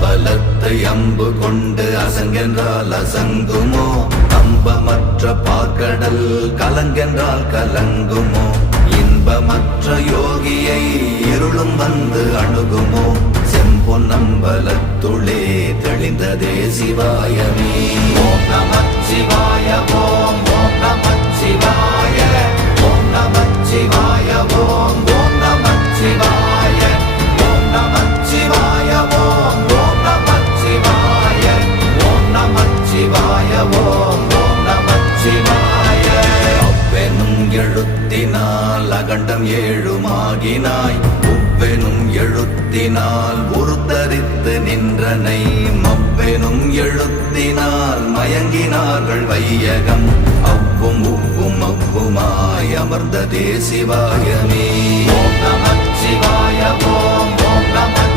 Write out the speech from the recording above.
அம்பலத்தை அம்பு கொண்டு அசங்கென்றால் அசங்குமோ? அம்பமற்ற பார்க்கடல் கலங்கென்றால் கலங்குமோ? இன்பமற்ற யோகியை இருளும் வந்து அணுகுமோ? செம்பொன்னம்பலத்துளே தெளிந்ததே சிவாயமே. ஓம் நமச்சிவாய ஓம் ஓம் நமச்சிவாய ஓம் நமச்சிவாய ஓம் ஓம் நமச்சிவாய ஓம் நமச்சிவாய ஓம் ஓம் நமச்சிவாய ஓம் நமச்சிவாய ஓம் ஓம் நமச்சிவாய. அவ்வெனும் எழுத்தினால் அகண்டம் ஏழுமாகினாய், உவ்வெனும் எழுத்தினால் உருத்தரித்து நின்றனை, மவ்வெனும் எழுத்தினால் மயங்கினார்கள் வையகம். அவ்வும் உவ்வும் அவ்வுமாய் அமர்ந்ததே சிவாயமே. ஓம் நமச்சிவாய ஓம் ஓம் நம